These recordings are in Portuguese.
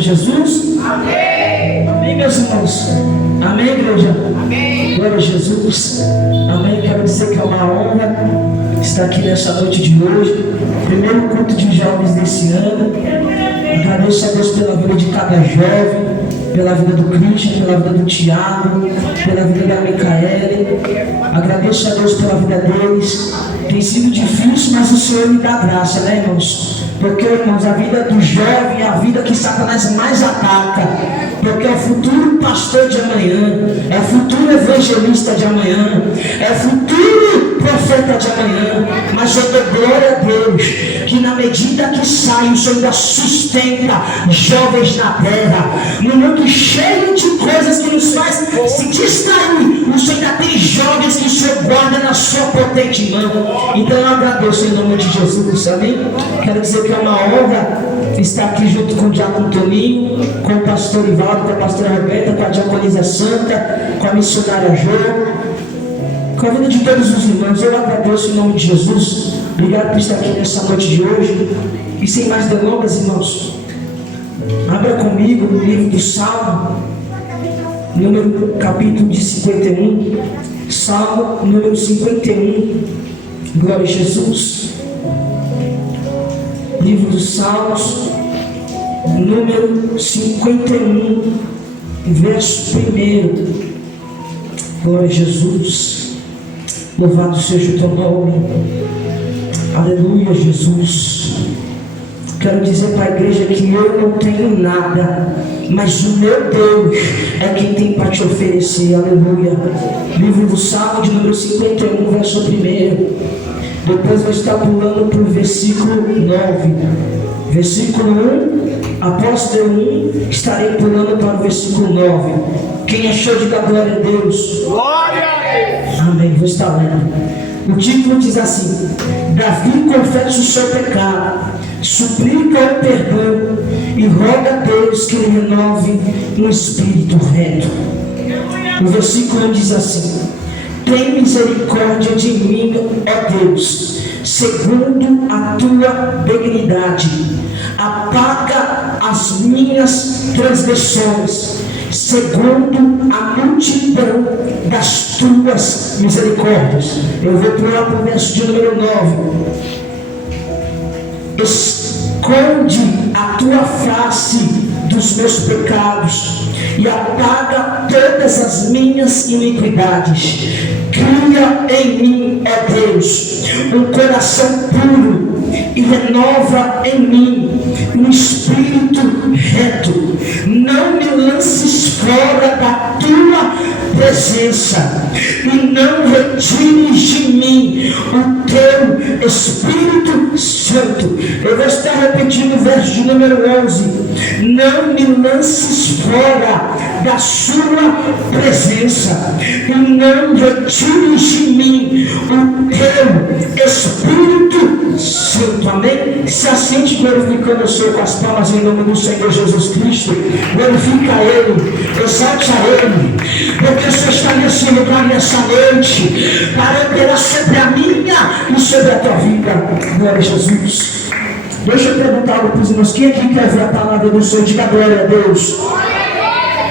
Senhor Jesus? Amém. Amém, meus irmãos? Amém, igreja? Amém. Glória a Jesus. Amém. Quero dizer que é uma honra estar aqui nessa noite de hoje. Primeiro culto de jovens desse ano. Agradeço a Deus pela vida de cada jovem, pela vida do Christian, pela vida do Tiago, pela vida da Micaele. Agradeço a Deus pela vida deles. Tem sido difícil, mas o Senhor me dá graça, né, irmãos? Porque, irmãos, a vida do jovem é a vida que Satanás mais ataca. Porque é o futuro pastor de amanhã, é o futuro evangelista de amanhã, é o futuro profeta de amanhã. Mas eu dou glória a Deus, que na medida que sai, o Senhor ainda sustenta jovens na terra. No mundo cheio de coisas que nos faz se distrair, o Senhor ainda tem jovens que o Senhor guarda na sua potente mão. Então eu agradeço em nome de Jesus, amém? Quero dizer que é uma honra estar aqui junto com o diácono Toninho, com o pastor Ivaldo, com a pastora Roberta, com a diaconisa Santa, com a missionária Jo, com a vida de todos os irmãos. Eu agradeço em nome de Jesus. Obrigado por estar aqui nessa noite de hoje. E sem mais delongas, irmãos, abra comigo no livro do Salmo, número capítulo de 51. Salmo número 51. Glória a Jesus. Livro dos Salmos, número 51, verso 1. Glória a Jesus. Louvado seja o teu nome. Aleluia, Jesus. Quero dizer para a igreja que eu não tenho nada, mas o meu Deus é quem tem para te oferecer. Aleluia. Livro do Salmo de número 51, verso 1. Depois vai estar pulando para o versículo 9. Versículo 1, após o 1, estarei pulando para o versículo 9. Quem achou de dar glória a Deus? Glória a Deus. Amém, vou estar lendo. O título diz assim: Davi confessa o seu pecado, suplica o perdão e roga a Deus que lhe renove um espírito reto. O versículo 1 diz assim: Tem misericórdia de mim, ó Deus, segundo a tua benignidade. Apaga as minhas transgressões, segundo a multidão das tuas misericórdias. Eu vou pular para o verso de número 9. Esconde a tua face dos meus pecados e apaga todas as minhas iniquidades. Cria em mim, ó Deus, um coração puro e renova em mim um espírito reto. Não me lances fora da tua presença e não retires de mim o teu Espírito Santo. Eu vou estar repetindo o verso de número 11. Não me lances fora da sua presença e não retires de mim o teu Espírito Santo. Amém? Se assente glorificando o Senhor com as palmas em nome do Senhor Jesus Cristo. Glorifica a Ele, exalte a Ele, porque o Senhor está nesse lugar nessa noite para operar sobre a minha e sobre a tua vida. Glória a Jesus. Deixa eu perguntar algo para os irmãos: quem aqui quer ver a palavra do Senhor? Diga glória a Deus.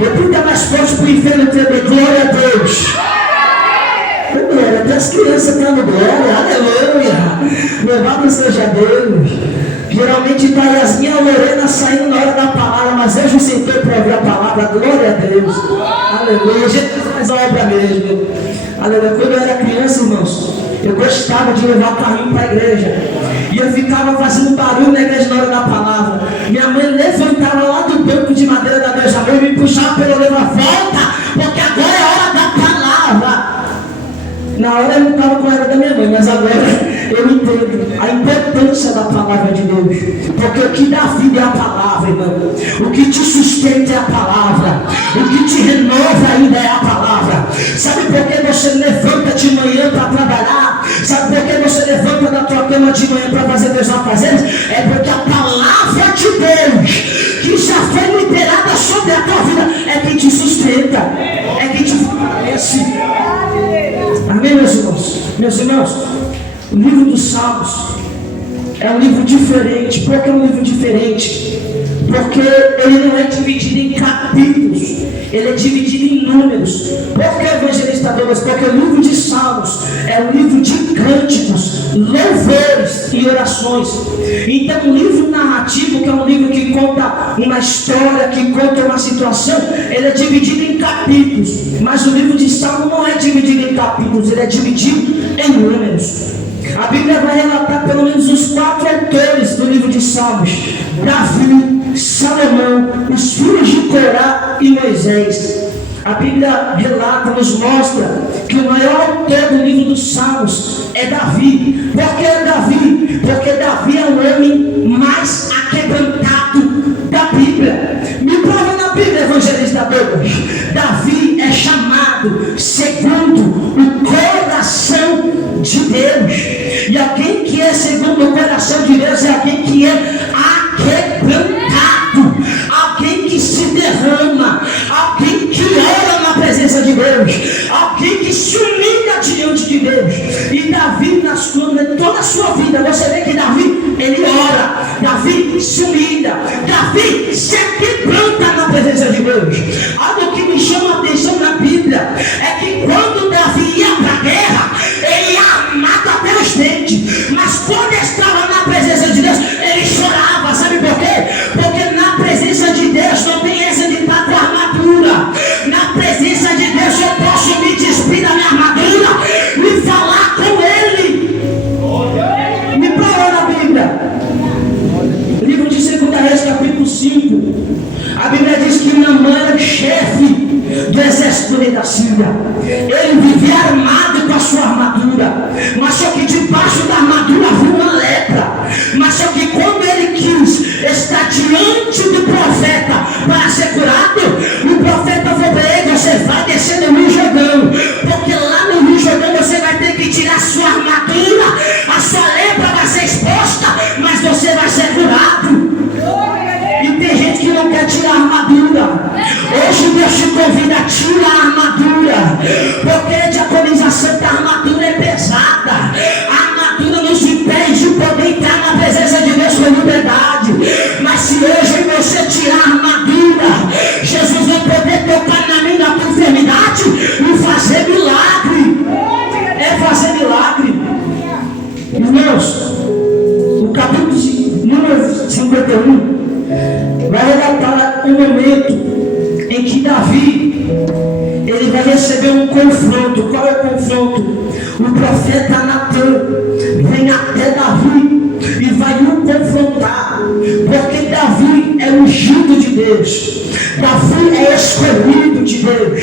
Eu pude mais forte para o inferno entender. Glória a Deus. Glória, até as crianças estão no glória. Aleluia. Louvado seja Deus. Geralmente está Yasmin ou Lorena saindo na hora da palavra, mas eu já sentei para ouvir a palavra. Glória a Deus. Aleluia. Jesus faz a obra mesmo. Aleluia. Quando eu era criança, irmãos, eu gostava de levar o carrinho para a igreja. E eu ficava fazendo barulho na igreja na hora da palavra. Minha mãe levantava lá do banco de madeira da mesa e me puxava pelo levar. Volta, porque agora é a hora da palavra. Na hora eu não estava com a raiva da minha mãe, mas agora eu entendo a importância da palavra de Deus. Porque o que dá vida é a palavra, irmão. O que te sustenta é a palavra. O que te renova ainda é a palavra. Sabe por que você levanta de manhã para trabalhar? Sabe por que você levanta da tua cama de manhã para fazer teus afazeres? É porque a palavra de Deus, que já foi liberada sobre a tua vida, é quem te sustenta, é quem te fortalece. Amém, meus irmãos? Meus irmãos, o livro dos Salmos é um livro diferente. Por que é um livro diferente? Porque ele não é dividido em capítulos, ele é dividido em números. Por que, evangelista Douglas? Porque o livro de Salmos é um livro de cânticos, louvores e orações. Então o livro narrativo, que é um livro que conta uma história, que conta uma situação, ele é dividido em capítulos. Mas o livro de Salmos não é dividido em capítulos, ele é dividido em números. A Bíblia vai relatar pelo menos os 4 autores do livro de Salmos: Davi, Salomão, os filhos de Corá e Moisés. A Bíblia relata, nos mostra que o maior autor do livro dos Salmos é Davi. Por que é Davi? Porque Davi é o homem mais aquebrantado da Bíblia. Me prova na Bíblia, evangelista Douglas. Davi é chamado segundo o coração de Deus. E alguém que é segundo o coração de Deus é alguém que é aquebrantado, alguém que se derrama, alguém que ora na presença de Deus, alguém que se humilha diante de Deus. E Davi, toda a sua vida, você vê que Davi, ele ora, Davi se humilha, Davi se quebranta na presença de Deus. Algo que me chama a atenção na Bíblia é que quando Davi ia para a guerra, ele ia armado até os dentes, mas quando estava na presença de Deus, ele chorava. Sabe por quê? Porque na presença de Deus não tem essa de estar com armadura. Na presença de Deus eu posso me despir da minha armadura e falar com Ele. Me prova na Bíblia. Livro de 2 Reis, capítulo 5. A Bíblia diz que Naamã era o chefe do exército do rei da Síria. Ele vivia armado com a sua armadura, mas só que debaixo da armadura havia uma lepra. Mas só que quando ele quis estar diante do profeta para ser curado, o profeta falou para ele: você vai descer no Rio Jordão, porque lá no Rio Jordão você vai ter que tirar a sua armadura, a sua lepra vai ser exposta, mas você vai ser curado. E tem gente que não quer tirar a armadura. Hoje Deus te convida a tirar a armadura, porque a diaconização da armadura é pesada. A armadura nos impede de poder entrar na presença de Deus com liberdade. Mas se hoje você tirar a armadura, Jesus vai poder tocar na minha, na tua enfermidade e fazer milagre. É fazer milagre. Irmãos, o capítulo número 51 vai relatar um momento em que Davi, ele vai receber um confronto. Qual é o confronto? O profeta Natan vem até Davi e vai o confrontar, porque Davi é ungido de Deus, Davi é escolhido de Deus,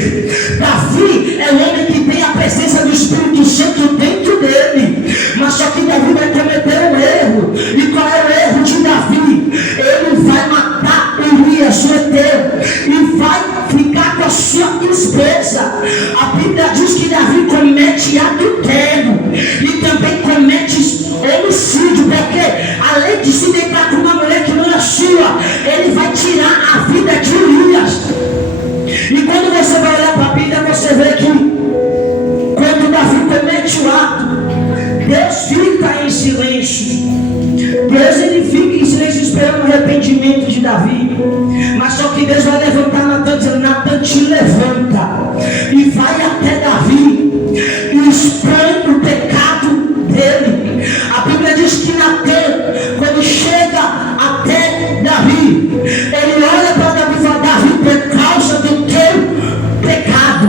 Davi é o homem que tem a presença do Espírito Santo dentro dele. Mas só que Davi vai cometer um erro. E qual é o erro de Davi? Ele vai matar Urias, o Eteu, e vai ficar com a sua esposa. A Bíblia diz que Davi comete adultério e também comete homicídio, porque além de se deitar com uma mulher que não é sua, ele vai tirar a vida de Urias. E quando você vai olhar para a Bíblia, você vê que quando Davi comete o ato, Deus fica em silêncio. Deus, ele fica em silêncio esperando o arrependimento de Davi. Mas só que Deus vai levantar Natan, dizendo: Natan, te levanta e vai até Davi e expõe o pecado dele. A Bíblia diz que Natan, quando chega até Davi, ele olha para Davi e fala: Davi, por causa do teu pecado,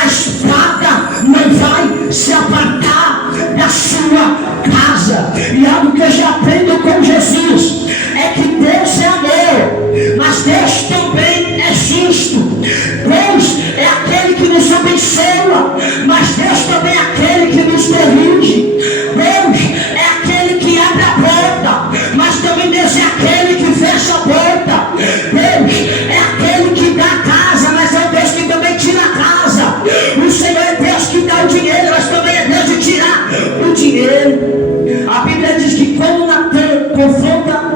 a espada não vai se apartar da sua casa. E algo que eu já aprendo com Jesus é que Deus é amor, mas Deus também é justo. Deus é aquele que nos abençoa, mas Deus também é aquele que nos corrige. Deus é aquele que abre a porta, mas também Deus é aquele que fecha a porta. Deus é aquele que dá a casa, mas é o Deus que também tira a casa. O Senhor é Deus que dá o dinheiro, mas também é Deus de tirar o dinheiro. A Bíblia diz que quando Natan confronta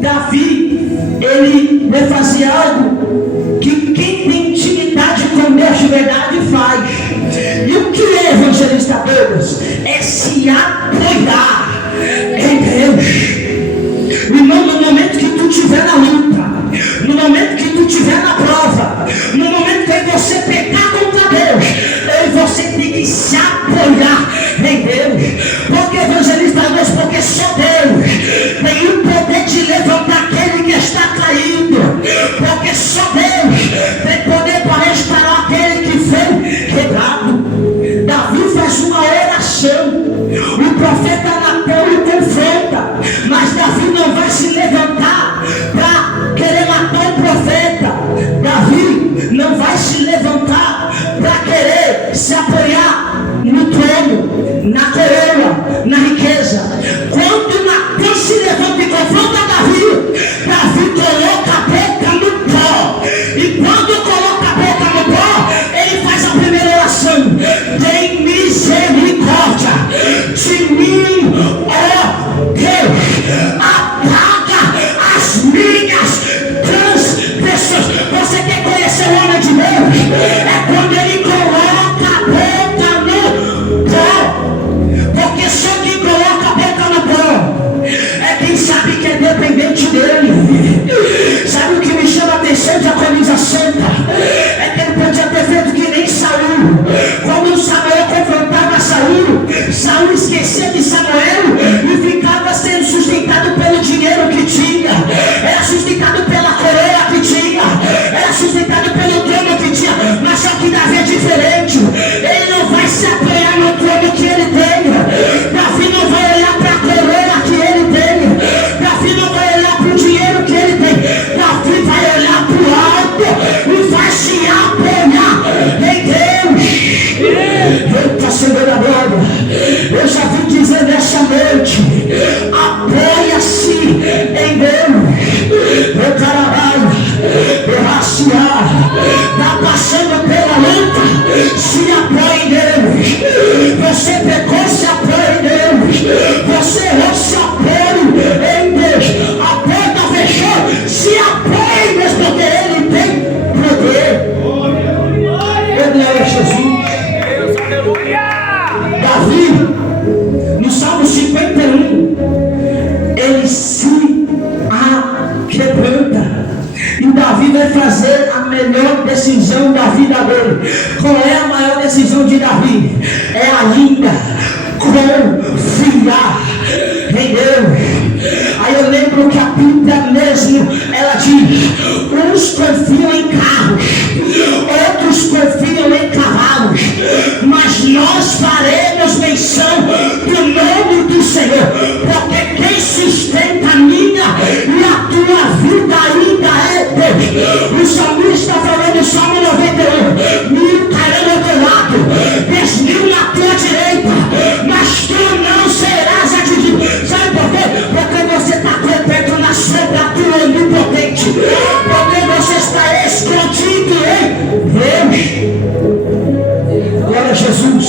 Davi, ele vai fazer algo que quem tem intimidade com Deus de verdade faz. E o que é, evangelista Douglas? É se apoiar em Deus. Irmão, no momento que tu estiver na luta, no momento que tu estiver na prova, no momento que você pecar contra Deus, você tem que se apoiar em Deus. Porque evangelista Deus, porque só Deus tem o poder de levantar aquele que está caído, porque só Deus tem poder para restaurar aquele que foi quebrado. Davi faz uma oração, o profeta Natan o confronta, mas Davi não vai se levantar para querer matar o profeta. Davi não vai se levantar para querer se apoiar no trono, na coroa, na riqueza. Quando Natan se levanta e confronta Davi, Davi coloca a boca no pó, e quando coloca a boca no pó, ele faz a primeira oração: tem misericórdia de mim, ó Deus, apaga as minhas transgressões. Você quer conhecer o homem de Deus? É quando ele coloca a boca no pó, porque só quem coloca a boca no pó é quem sabe que é dependente dele. Sabe o que me chama a atenção de Diaconisa Santa? É que ele podia ter feito que nem Saul. Quando Samuel confrontava Saul, Saul esquecia de Samuel e ficava sendo sustentado pelo dinheiro que tinha, era sustentado pela coroa que tinha, era sustentado pelo trono que tinha. Mas só que Davi é diferente, ele não vai se apoiar no trono que ele tem. Davi não vai olhar para a coroa que ele tem, Davi não vai olhar para o dinheiro que ele tem, Davi vai olhar para o alto e vai se apoiar em Deus. Eita, Senhor da glória, eu já vim dizer nessa noite: apoia-se em Deus. Meu caralho, está passando pela luta, se apoia em Deus. Você pecou, se apoia em Deus. Você errou, se apoia em Deus. A porta fechou, se apoia em Deus, porque Ele tem poder. Glória a Jesus. Davi, no Salmo 51, ele se quebranta. E Davi vai fazer a melhor decisão da vida dele. Qual é a maior decisão de Davi? É ainda confiar em Deus. Aí eu lembro que a Bíblia mesmo, ela diz: uns confiam em carros, outros confiam em cavalos, mas nós faremos menção do nome do Senhor, porque quem sustenta a minha e a tua vida ainda é Deus. O salmista está falando no Salmo 91: 1000 cairão ao teu lado, 10.000 na tua direita, mas tu não serás atingido. Sabe por quê? Porque você está completo na sombra do onipotente, porque você está escondido em Deus. Glória a Jesus.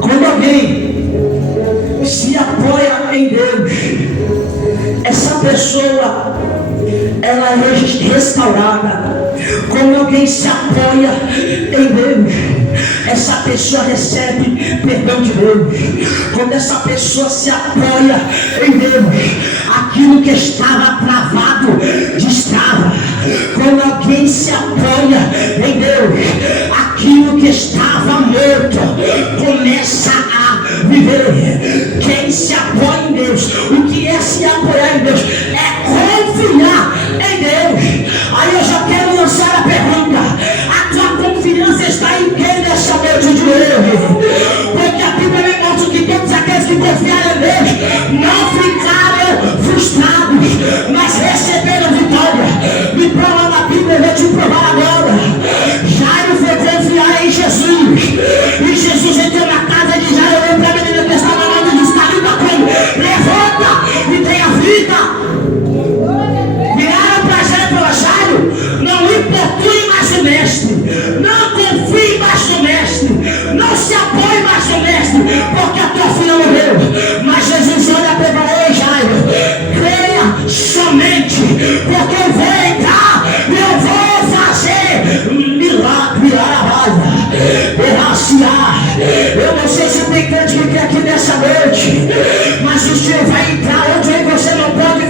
Quando alguém se apoia em Deus, essa pessoa, ela é restaurada. Quando alguém se apoia em Deus, essa pessoa recebe perdão de Deus. Quando essa pessoa se apoia em Deus, aquilo que estava travado destrava. Quando alguém se apoia em Deus, aquilo que estava morto começa a viver. Quem se apoia em Deus, o que é se apoiar em Deus? É confiar em Deus. Aí eu já quero lançar a pergunta: a tua confiança está em quem nessa noite de hoje? Porque a Bíblia me mostra que todos aqueles que confiaram em Deus não ficaram frustrados, mas receberam vitória. Me prova na Bíblia, eu vou te provar agora. Jairo foi confiar em Jesus, e Jesus entrou na casa de Jairo, olhou para a menina que estava lá e disse: Talita como? Levanta e tenha vida. Viraram para Jairo e falaram: Jairo, não importune mais o mestre, não confie mais no mestre, não se apoie mais no mestre, porque a tua filha morreu. Mas Jesus olha para ele: Ei, Jairo, creia somente, porque eu vou entrar e eu vou fazer milagre, eu não sei se tem crente que quer aqui nessa noite, mas o Senhor vai entrar onde você não pode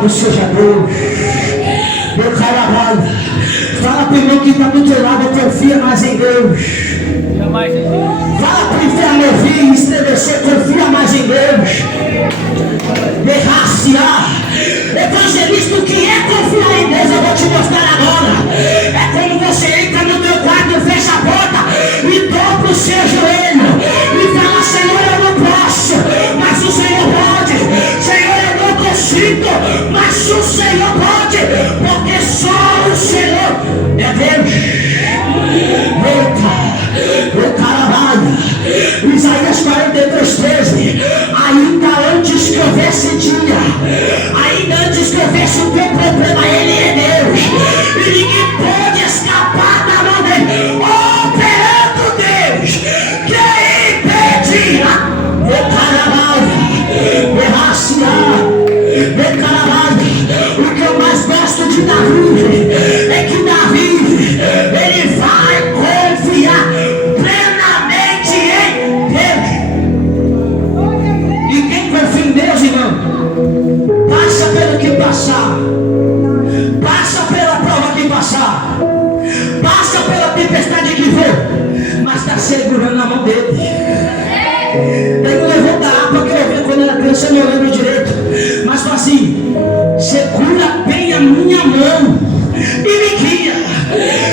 Louvado seja Deus. Meu caralho. Fala para o irmão que está do teu lado, confia mais em Deus. Fala para o inferno ouvir, estremecer, confia mais em Deus. Derraciar. Evangelista, o que é confiar em Deus? Eu vou te mostrar agora. É quando você entra no teu quarto, fecha a porta e dobra o seu joelho e fala: Senhor, eu não posso, mas o Senhor pode. Senhor, eu não consigo, mas o Senhor pode, porque só o Senhor é Deus. Eita, o caralho. Isaías 43:13. Ainda antes que houvesse dia, ainda antes que houvesse o teu problema, Ele é Deus. E ninguém pode escapar da mão dele. Operando Deus, quem impedirá? O caralho, derraciar, o caralho. O que eu mais gosto de Davi é que Davi, ele vai confiar plenamente em Deus. E quem confia em Deus, irmão, passa pelo que passar, passa pela prova que passar, passa pela tempestade que for, mas está segurando a mão dele. Ele levou da água que eu vi quando era criança, eu não lembro direito, mas foi assim: segura bem a minha mão e me guia.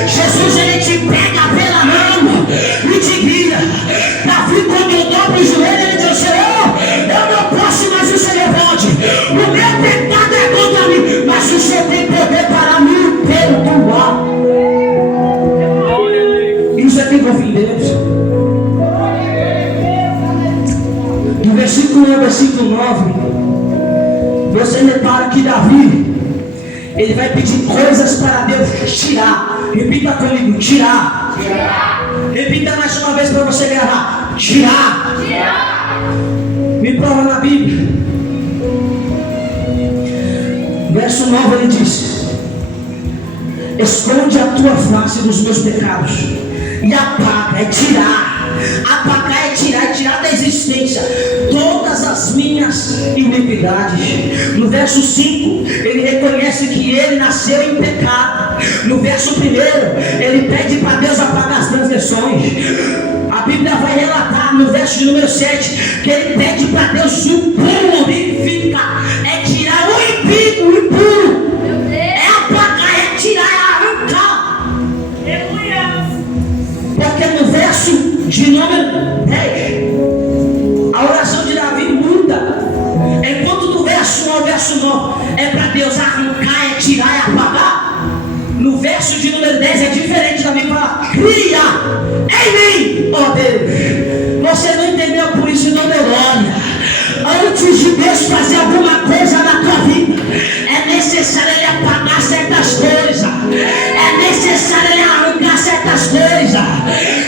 Jesus, ele te pega pela mão e te guia. Davi, quando eu dobro o joelho, ele diz: Senhor, eu não posso, mas o Senhor pode. O meu pecado é contra mim, mas o Senhor tem poder para me perdoar. Isso é quem confia em Deus. Do versículo 1 ao versículo 9, você repara que Davi, ele vai pedir coisas para Deus tirar. Repita comigo: tirar. Repita mais uma vez para você gravar: tirar. Me prova na Bíblia. Verso 9, ele diz: esconde a tua face dos meus pecados e apaga. É tirar. Apagar é tirar da existência todas as minhas iniquidades. No verso 5, ele reconhece que ele nasceu em pecado. No verso 1, ele pede para Deus apagar as transgressões. A Bíblia vai relatar no verso de número 7 que ele pede para Deus o purificar. É tirar o impuro. É apagar, é tirar, é arrancar. Porque no verso de número 10, a oração de Davi muda. Enquanto do verso 1 ao verso 9 é para Deus arrancar, é tirar, é apagar, no verso de número 10 é diferente. Davi fala: cria em mim, ó Deus. Você não entendeu, por isso não deu glória. Antes de Deus fazer alguma coisa na tua vida, é necessário Ele apagar certas coisas, é necessário Ele arrancar certas coisas.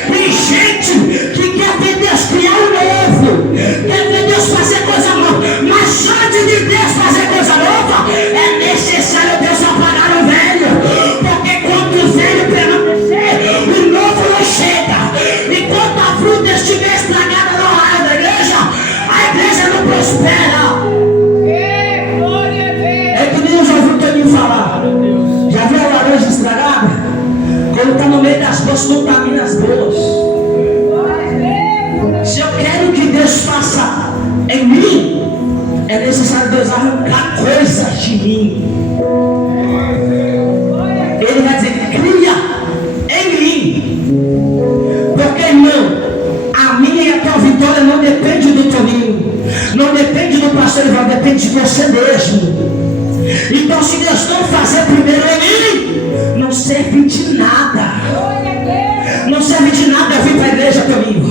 Tem gente que quer ver Deus criar um novo, quer ver Deus fazer coisa nova, mas antes de Deus fazer coisa nova, é necessário Deus apagar o velho, porque quando o velho permanecer, o novo não chega. E quando a fruta estiver estragada no raio da igreja, a igreja não prospera. É que nem eu já ouvi o Toninho falar. Já viu a laranja estragada? Quando está no meio das boas, contamina as boas. Se eu quero que Deus faça em mim, é necessário Deus arrancar coisas de mim. Ele vai dizer: cria em mim. Porque, irmão, a minha e a tua vitória não depende do Toninho, não depende do pastor Ivan, depende de você mesmo. Então, se Deus não fazer primeiro em mim, não serve de nada. Não serve de nada eu vir para a igreja comigo.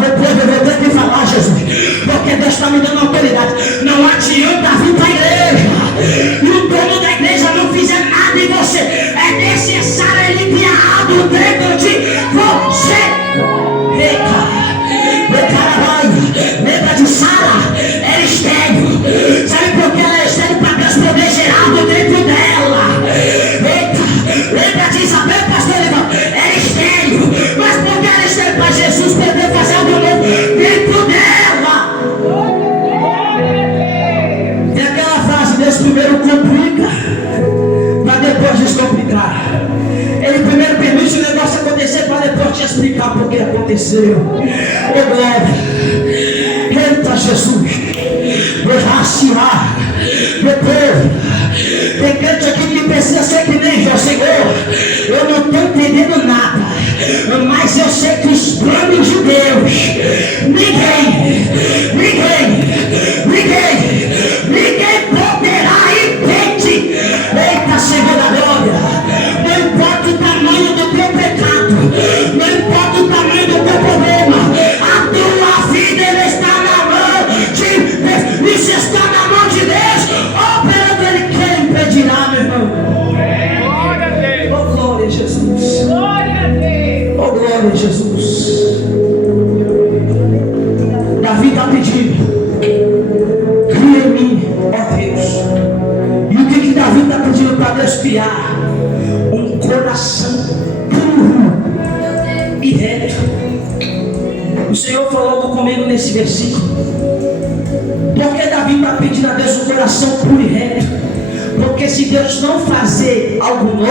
Depois eu vou ter que falar, Jesus, porque Deus está me dando autoridade. Não adianta vir para a igreja e o dono da igreja não fizer nada em você. É necessário Ele criar algo dentro de você. Lembra de Sara? Era estéril. Sabe por que ela era estéril? Para Deus poder gerar algo dentro dela. Lembra de Isabel, pastor Ivan? Era estéril. Mas por que era estéril? Para Jesus poder fazer algo novo dentro dela. complica para depois descomplicar. Ele primeiro permite o negócio acontecer para depois te explicar por que aconteceu. Ô glória! Eita Jesus! Derraciar! Meu povo! Tem crente aqui que precisa ser que nem Jó. Senhor, eu não estou entendendo nada, mas eu sei que os planos de Deus, ninguém poderá impedir. Eita, Senhor da glória! Não importa o tamanho do teu pecado, não importa o tamanho do teu problema, a tua vida ela está na mão de Deus. Isso está na mão de Deus. Operando Ele, quem impedirá, meu irmão? Glória a Deus. Oh, glória a Jesus. Glória a Deus. Oh, glória a Jesus. Davi está pedindo: cria em mim, ó Deus. E o que Davi está pedindo para Deus criar? Um coração puro e reto. O Senhor falou comigo nesse versículo. Por que Davi está pedindo a Deus um coração puro e reto? Porque se Deus não fazer algo novo,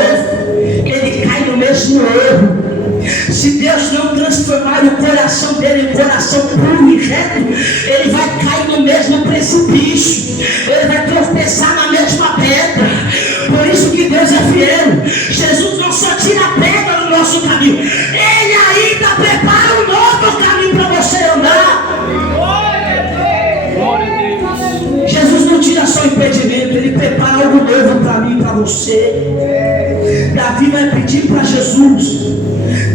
ele cai no mesmo erro. Se Deus não transformar o coração dele em coração puro e reto, ele vai cair no mesmo precipício, ele vai tropeçar na mesma pedra. Por isso que Deus é fiel. Jesus não só tira a pedra do nosso caminho, ele ainda prepara um novo caminho para você andar. Glória a Deus. Glória a Deus. Jesus não tira só impedimento, ele prepara algo novo para mim e para você. Davi vai pedir para Jesus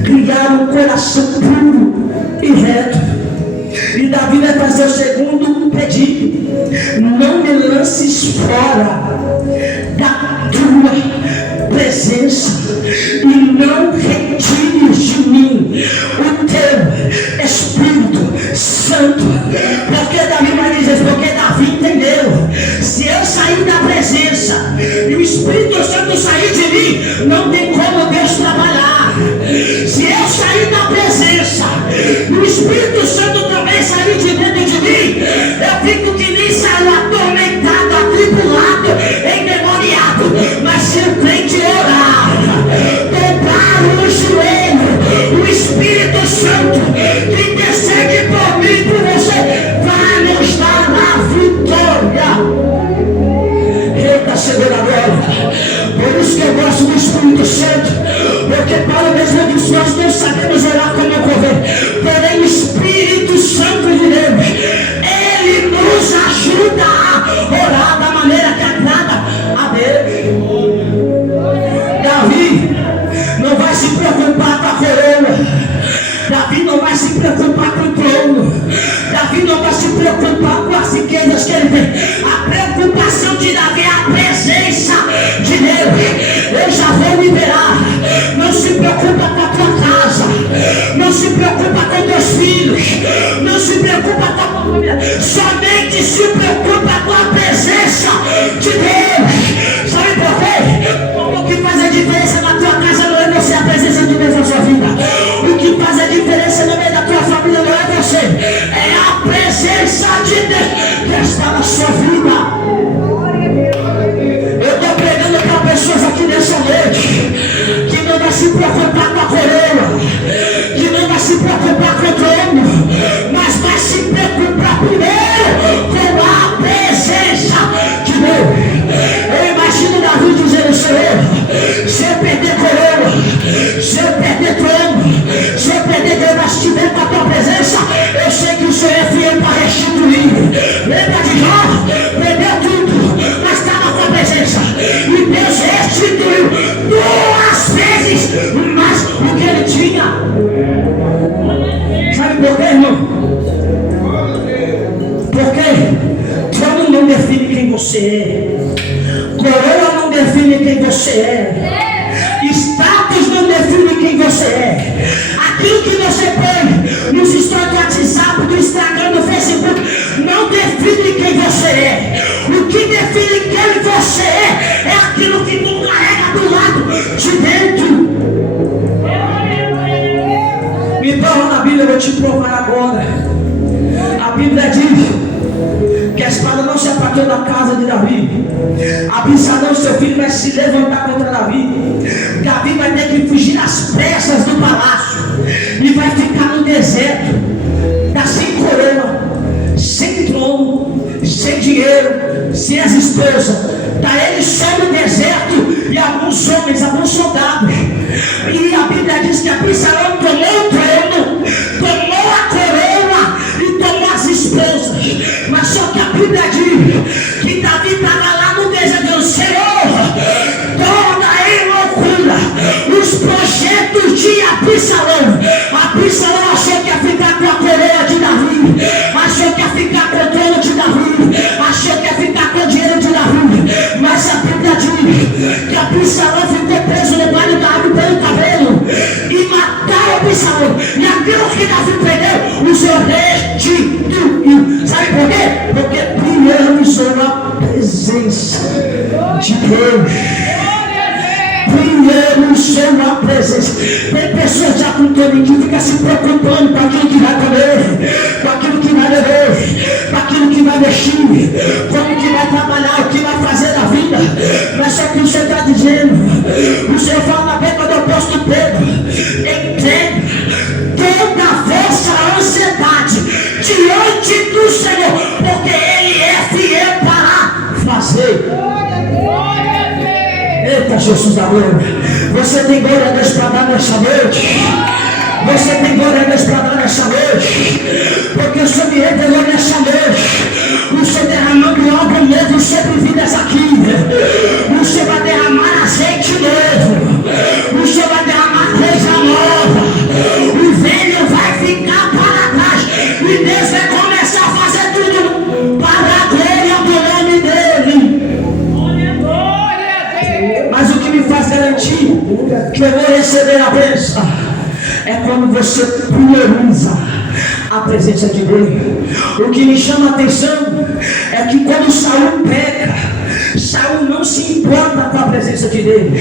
criar um coração puro e reto. E Davi vai fazer o segundo pedido: não me lances fora da tua presença e não retires de mim o teu Espírito Santo. Porque Davi vai dizer, porque Davi entendeu: se eu sair da presença e o Espírito Santo sair de mim, não tem como Deus trabalhar. Se eu sair da presença e o Espírito Santo também sair de dentro de mim, eu fico que nem saiu atormentado, atribulado, endemoniado. Mas se o crente orar, dobrar o joelho, o Espírito Santo que intercede por mim e por você vai nos dar a vitória. Eita, Senhor da glória! Por isso que eu gosto do Espírito Santo, porque Paulo mesmo disse: nós não sabemos orar como convém, porém o Espírito Santo de Deus, ele nos ajuda a orar da maneira que agrada a Deus. Davi não vai se preocupar com a coroa, Davi não vai se preocupar com o trono, Davi não vai se preocupar com as riquezas que ele tem. A preocupação de Davi é a presença de Deus. Eu já vou liberar. Não se preocupa com a tua casa, não se preocupa com teus filhos, não se preocupa com a tua família, somente se preocupa com a presença de Deus. Sabe por quê? O que faz a diferença na tua casa não é você, a presença de Deus na sua vida. O que faz a diferença no meio da tua família não é você, é a presença de Deus que está na sua vida. Eu estou pregando para pessoas aqui nessa noite que não vai se preocupar com a coroa, que não vai se preocupar com o trono, mas vai se preocupar primeiro com a presença de Deus. Eu imagino Davi dizendo: Senhor, se eu perder coroa, se eu perder trono, se eu perder Deus, mas estiver com a tua presença, eu sei que o Senhor é fiel para restituir. Lembra de Jó? Perdeu tudo, mas está na tua presença, e Deus restituiu 2 vezes mais do que ele tinha. Sabe por quê, irmão? Porque trono não define quem você é, coroa não define quem você é, status não define quem você é. Aquilo que você põe nos stories do WhatsApp, do Instagram, do Facebook, não define quem você é. O que define quem você é aquilo que tu carrega do lado de dentro. Me prova na Bíblia, eu vou te provar agora. A Bíblia diz que a espada não se apaga para toda a casa de Davi. Absalão, seu filho, vai se levantar contra Davi. Davi vai ter que fugir às pressas do palácio e vai ficar no deserto, tá sem coroa, sem trono, sem dinheiro, sem as esposas. Tá ele só no deserto e alguns homens, alguns soldados. E a Bíblia diz que Absalão tomou o trono, tomou a coroa e tomou as esposas. Mas só que a Bíblia diz que Davi estava lá no deserto, dizendo: Senhor, toda em loucura os projetos de Absalão. Absalão achou que ia ficar com a coroa de Davi, achou que ia ficar com o trono de Davi, achou que ia ficar com o dinheiro de Davi. Mas a Bíblia diz que Absalão ficou preso no galho de Davi pelo cabelo e mataram Absalão. E aquilo que Davi perdeu, o Senhor restituiu. Sabe por quê? Porque priorizou a presença de Deus. Priorizou a presença. Tem pessoas já com toninho, fica se preocupando com aquilo que vai comer, com aquilo que vai beber, com aquilo que vai vestir, como que vai trabalhar, o que vai fazer na vida. Mas só que o Senhor está dizendo, o Senhor fala na boca do apóstolo Pedro: entregue toda a vossa ansiedade diante do Senhor, porque Ele é fiel para fazer. Eita, Jesus da glória. Você tem glória a Deus para dar nessa noite? Você tem glória a Deus para dar nessa noite? Porque o Senhor me revelou nessa noite. O Senhor derramando algo novo sobre vidas aqui. O Senhor vai derramar azeite novo. O Senhor vai derramar coisa nova. O velho vai ficar para trás. E Deus vai começar a fazer tudo para a glória do nome dEle. Mas o que me faz garantir que eu vou receber a bênção é quando você prioriza a presença de Deus. O que me chama a atenção é que quando Saul peca, Saul não se importa com a presença de Deus.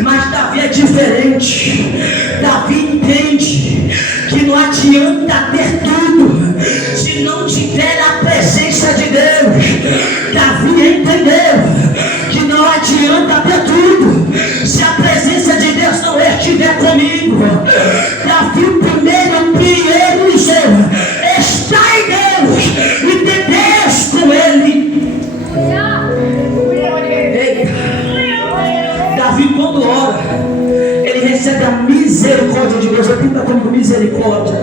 Mas Davi é diferente. Davi entende que não adianta ter tudo se não tiver a presença de Deus. Davi entendeu que não adianta ter tudo se a presença de Deus não estiver comigo. Davi primeiro priorizou estar em Deus e ter Deus com ele. Eita. Davi, quando ora, ele recebe a misericórdia de Deus. Repita comigo: misericórdia.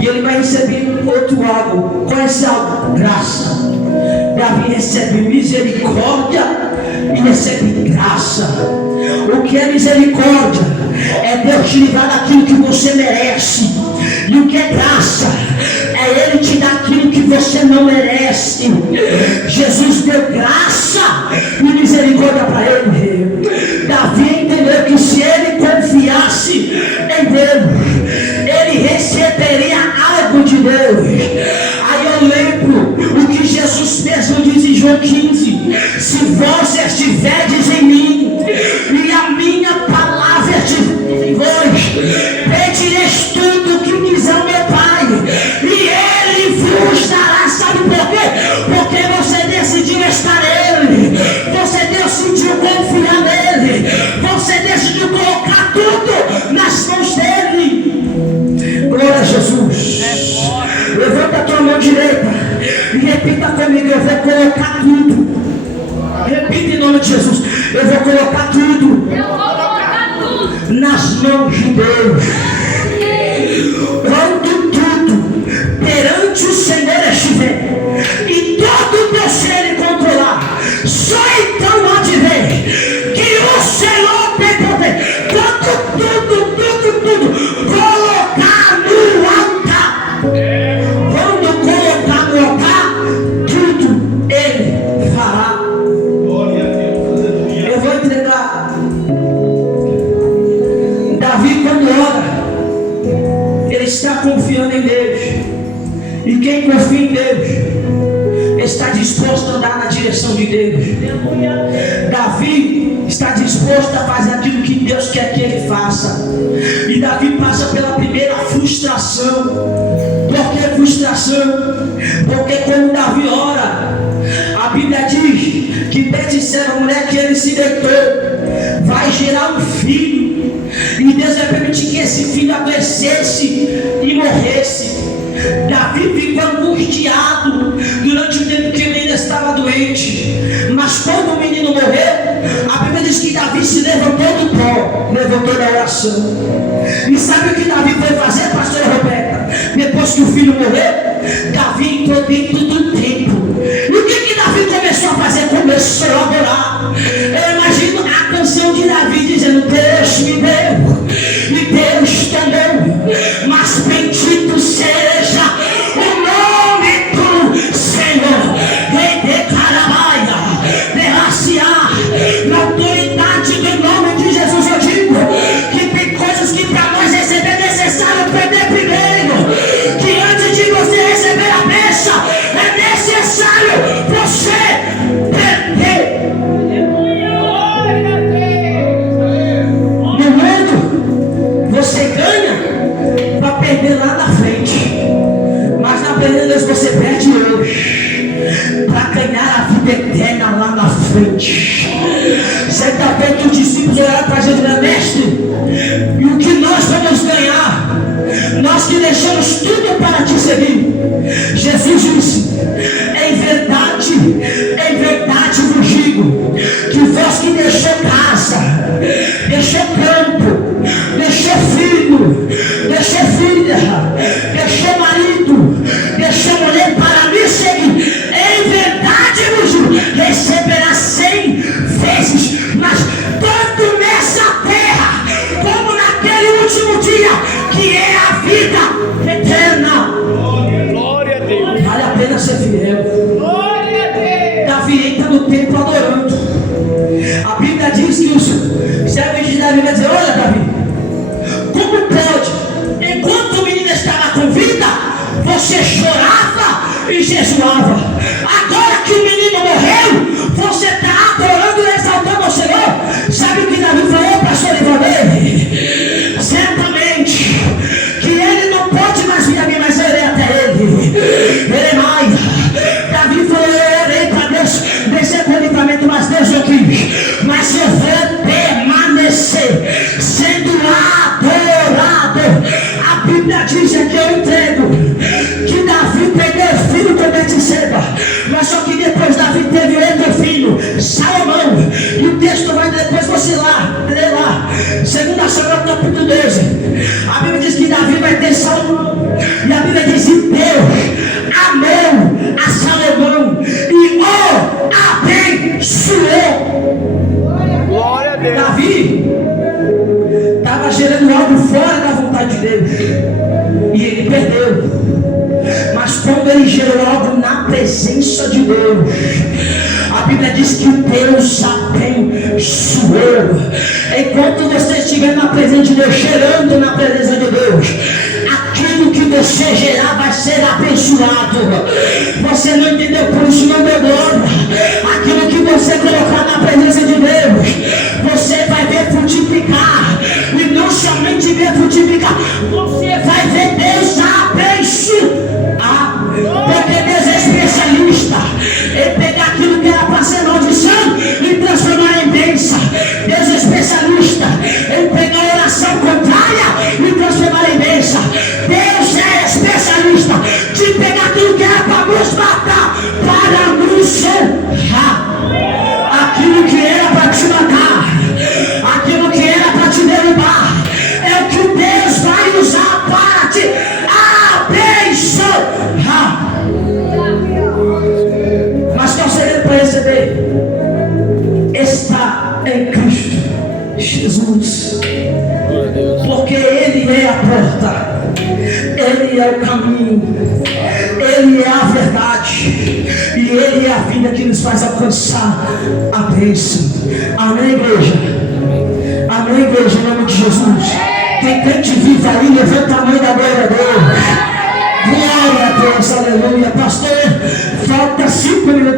E ele vai receber outro algo. Qual é esse algo? Graça. Davi recebe misericórdia e recebe graça. O que é misericórdia? É Deus te livrar daquilo que você merece. E o que é graça? É Ele te dar aquilo que você não merece. Jesus deu graça e misericórdia para ele. Davi entendeu que se ele confiasse em Deus, ele receberia algo de Deus. Aí eu lembro o que Jesus mesmo diz em João 15: se vós estiverdes em mim e a minha palavra estiver em vós, pedireis tudo o que quiser o meu Pai, e Ele vos dará. Sabe por quê? Porque você decidiu estar nele, você decidiu confiar nele, você decidiu colocar tudo nas mãos dele. Glória a Jesus. Levanta a tua mão direita e repita comigo: eu vou colocar tudo. Repita em nome de Jesus: eu vou colocar tudo nas mãos de Deus. Quando tudo perante o Senhor estiver e todo o teu ser ele controlar, só então há de ver que o Senhor tem poder. Quando tudo colocar no altar, quando colocar no altar, tudo ele fará. Eu vou entregar. Davi, quando ora, ele está confiando em Deus. E quem confia em Deus está disposto a andar na direção de Deus. Davi está disposto a fazer aquilo que Deus quer que ele faça. E Davi passa pela primeira frustração. Por que frustração? Porque quando Davi ora, Bíblia diz que Betseba, a mulher que ele se deitou, vai gerar um filho, e Deus vai permitir que esse filho adoecesse e morresse. Davi ficou angustiado durante o tempo que o menino estava doente, mas quando o menino morreu, a Bíblia diz que Davi se levantou do pó, levantou da oração. E sabe o que Davi foi fazer, pastora Roberta? Depois que o filho morreu, Davi entrou dentro do templo. E o que Davi começou a fazer? Começou a adorar. Eu imagino a canção de Davi dizendo: Deus me deu e Deus tomou, mas bendito seja o nome do Senhor. Rei de Carabaia, derraciar na autoridade do nome de Jesus. Eu digo que tem coisas que para nós receber é necessário perder primeiro. Que antes de você receber a bênção, é necessário você perder. No mundo, você ganha para perder lá na frente, mas na presença você perde hoje para ganhar a vida eterna lá na frente. Certa vez os discípulos olharam para Jesus e disseram: Mestre, e o que nós vamos ganhar? Nós que deixamos tudo para te seguir. Jesus disse: em verdade vos digo, que vós que deixou casa, deixou campo, deixou filho, deixou filha, deixou marido, deixou mulher para me seguir, em verdade vos digo, receberá 100 vezes, mas tanto nessa terra como naquele último dia, que é a vida eterna. Glória a Deus. Vale a pena ser fiel. Glória a Deus. Davi entra no templo adorando. A Bíblia diz que os servos de Davi vai dizer: olha, Davi, como pode, enquanto o menino estava com vida, você chorava e jejuava? Agora que o menino morreu, você está adorando e exaltando ao Senhor. Sabe o que Davi falou, pastor Ivanei? Certamente que ele não pode mais vir a mim, mas eu irei até ele. Jeremias, Davi falou: eu orei para Deus descer com o livramento, mas Deus não quis. Mas eu vou permanecer sendo adorado. A Bíblia diz que eu entrego que Davi perdeu o filho com Betseba, mas só que depois Davi teve outro filho, Salomão. E o texto vai depois você lê lá, 2 Samuel capítulo 12. A Bíblia diz que Davi vai ter Salomão, e a Bíblia diz que Deus amou a Salomão e o abençoou. Glória a Deus. Davi estava gerando algo fora da vontade de Deus e ele perdeu. Mas quando ele gerou algo na presença de Deus, a Bíblia diz que Deus abençoou. Enquanto você estiver na presença de Deus, gerando na presença de Deus, aquilo que você gerar vai ser abençoado. Você não entendeu, por isso não deu glória. Aquilo que você colocar na presença de Deus, você vai ver frutificar. E não somente ver frutificar, você vai ver Deus abençoar. Porque Deus é especialista em pegar aquilo que era para ser maldição e transformar em bênção. Deus é especialista em pegar a oração contrária e transformar em bênção. Deus é especialista de pegar aquilo que era para nos matar, para nos honrar. Aquilo que era para te matar, aquilo que era para te derrubar, é o que Deus vai usar para te abençoar. Mas qual segredo para receber? Está em Cristo Jesus. Porque Ele é a porta, Ele é o caminho, Ele é a verdade e Ele é a vida que nos faz alcançar a bênção. Amém, igreja? Amém, igreja, em nome de Jesus. Tem crente vivo aí, levanta a mão da glória a Deus. Glória a Deus, aleluia. Pastor, falta 5 minutos.